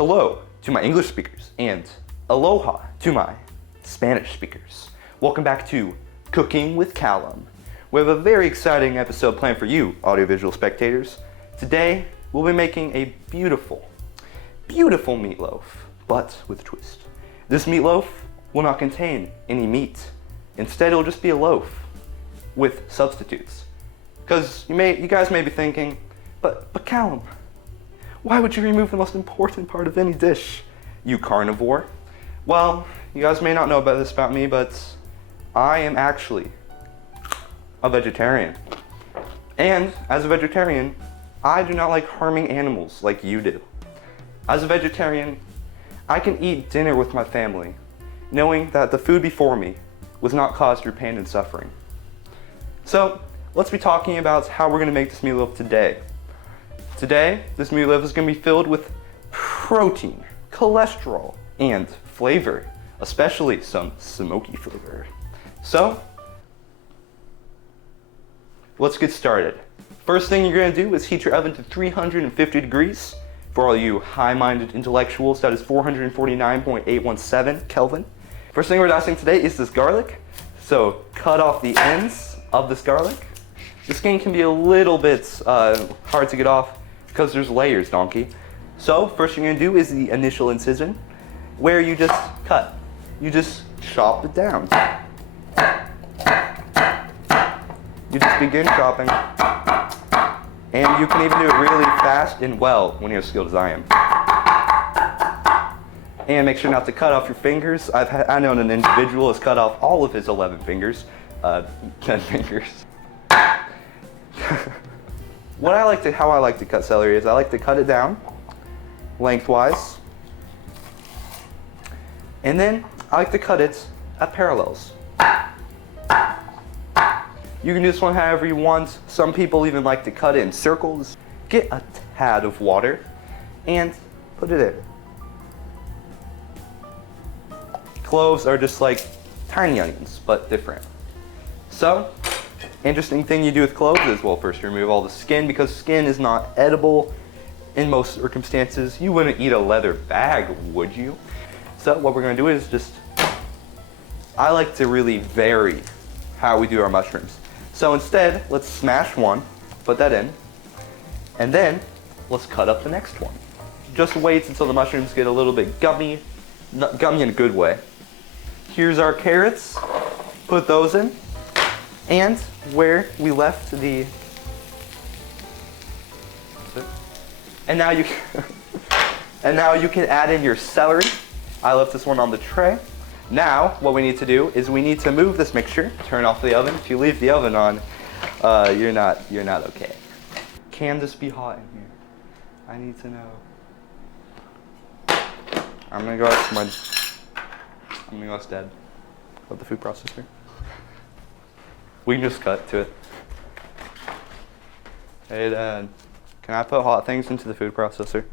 Hello to my English speakers and aloha to my Spanish speakers. Welcome back to Cooking with Callum. We have a very exciting episode planned for you, audiovisual spectators. Today, we'll be making a beautiful, beautiful meatloaf, but with a twist. This meatloaf will not contain any meat. Instead, it'll just be a loaf with substitutes. Because you guys may be thinking, but Callum, why would you remove the most important part of any dish, you carnivore? Well, you guys may not know about this about me, but I am actually a vegetarian. And as a vegetarian, I do not like harming animals like you do. As a vegetarian, I can eat dinner with my family, knowing that the food before me was not caused through pain and suffering. So, let's be talking about how we're gonna make this meatloaf today. Today, this meatloaf is going to be filled with protein, cholesterol, and flavor, especially some smoky flavor. So, let's get started. First thing you're going to do is heat your oven to 350 degrees. For all you high-minded intellectuals, that is 449.817 Kelvin. First thing we're dicing today is this garlic. So, cut off the ends of this garlic. The skin can be a little bit hard to get off, because there's layers, donkey. So first thing you're gonna do is the initial incision, where you just cut. You just chop it down. You just begin chopping. And you can even do it really fast and well when you're as skilled as I am. And make sure not to cut off your fingers. I know an individual has cut off all of his 11 fingers. 10 fingers. How I like to cut celery is I like to cut it down lengthwise, and then I like to cut it at parallels. You can do this one however you want. Some people even like to cut it in circles. Get a tad of water and put it in. Cloves are just like tiny onions, but different. So, interesting thing you do with cloves is, well, first you remove all the skin, because skin is not edible in most circumstances. You wouldn't eat a leather bag, would you? So what we're gonna do is I like to really vary how we do our mushrooms. So instead, let's smash one, put that in, and then let's cut up the next one. Just wait until the mushrooms get a little bit gummy in a good way. Here's our carrots, put those in. And where we left the, and now you can add in your celery. I left this one on the tray. Now what we need to do is we need to move this mixture. Turn off the oven. If you leave the oven on, you're not okay. Can this be hot in here? I need to know. I'm gonna go instead of the food processor. We can just cut to it. Hey Dad, can I put hot things into the food processor?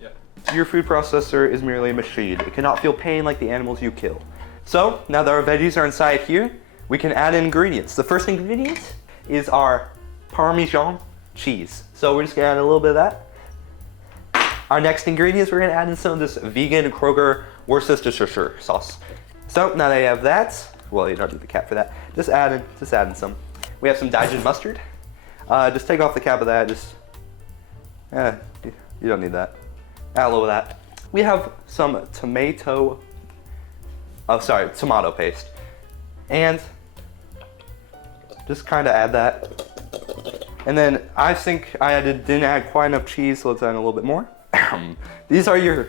Yeah. Your food processor is merely a machine. It cannot feel pain like the animals you kill. So, now that our veggies are inside here, we can add in ingredients. The first ingredient is our Parmesan cheese. So we're just gonna add a little bit of that. Our next ingredients, we're gonna add in some of this vegan Kroger Worcestershire sauce. So, now that you have that, well, you don't need the cap for that. Just add in some. We have some Dijon mustard. Just take off the cap of that. You don't need that. Add a little of that. We have some tomato paste. And just kind of add that. And then I think I didn't add quite enough cheese, so let's add a little bit more. These are your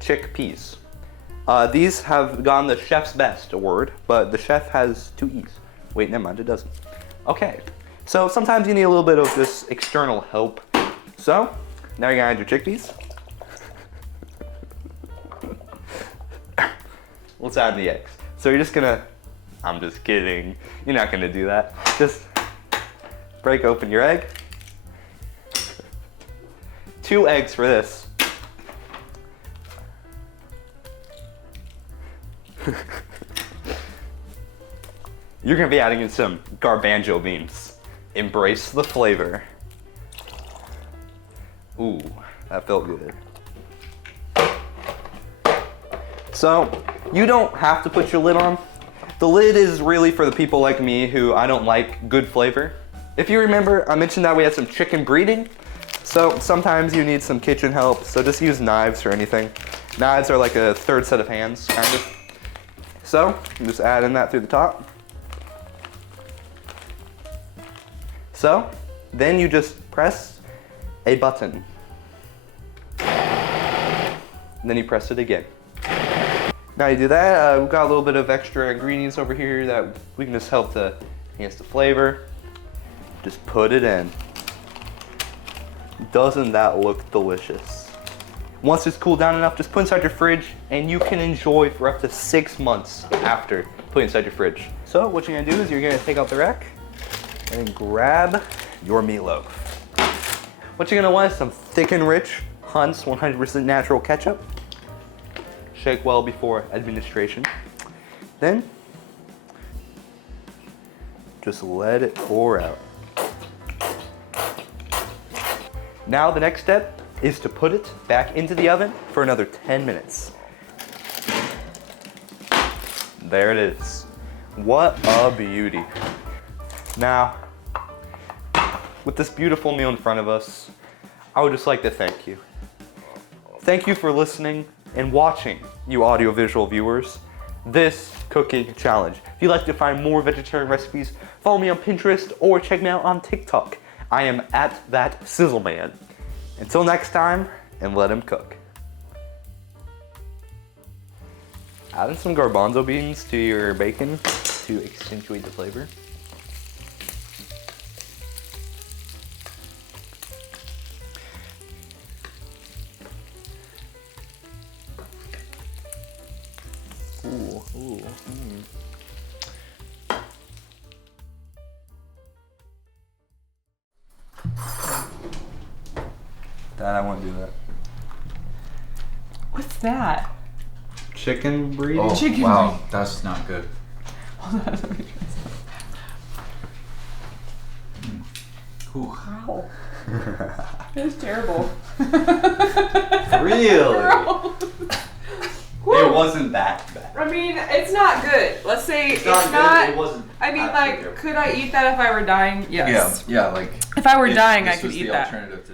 chickpeas. These have gotten the chef's best award, but the chef has 2 E's. Wait, never mind, it doesn't. Okay, so sometimes you need a little bit of this external help. So, now you're gonna add your chickpeas. Let's add the eggs. So you're just gonna, I'm just kidding. You're not gonna do that. Just break open your egg. 2 eggs for this. You're gonna be adding in some garbanzo beans. Embrace the flavor. Ooh, that felt good. So, you don't have to put your lid on. The lid is really for the people like me who I don't like good flavor. If you remember, I mentioned that we had some chicken breeding. So sometimes you need some kitchen help, so just use knives or anything. Knives are like a third set of hands, kind of. So, you just add in that through the top. So, then you just press a button. And then you press it again. Now you do that, we've got a little bit of extra ingredients over here that we can just help to enhance the flavor. Just put it in. Doesn't that look delicious? Once it's cooled down enough, just put it inside your fridge and you can enjoy for up to 6 months after putting it inside your fridge. So what you're gonna do is you're gonna take out the rack and grab your meatloaf. What you're gonna want is some thick and rich Hunt's 100% natural ketchup. Shake well before administration. Then, just let it pour out. Now the next step is to put it back into the oven for another 10 minutes. There it is. What a beauty. Now, with this beautiful meal in front of us, I would just like to thank you. Thank you for listening and watching, you audiovisual viewers, this cooking challenge. If you'd like to find more vegetarian recipes, follow me on Pinterest or check me out on TikTok. I am at that sizzle man. Until next time, and let him cook. Adding some garbanzo beans to your bacon to accentuate the flavor. Ooh, ooh, Dad, I won't do that. What's that? Chicken breeding? Oh, Chicken wow, breeding. that's not good. Hold on, let me try some. Ooh. Wow. It's terrible. Really? It wasn't that bad. I mean, it's not good. Let's say it's not not. good, it wasn't I mean, actually like, good. could I eat that if I were dying? Yes. Yeah, like If I were if dying, I this could was eat the that. alternative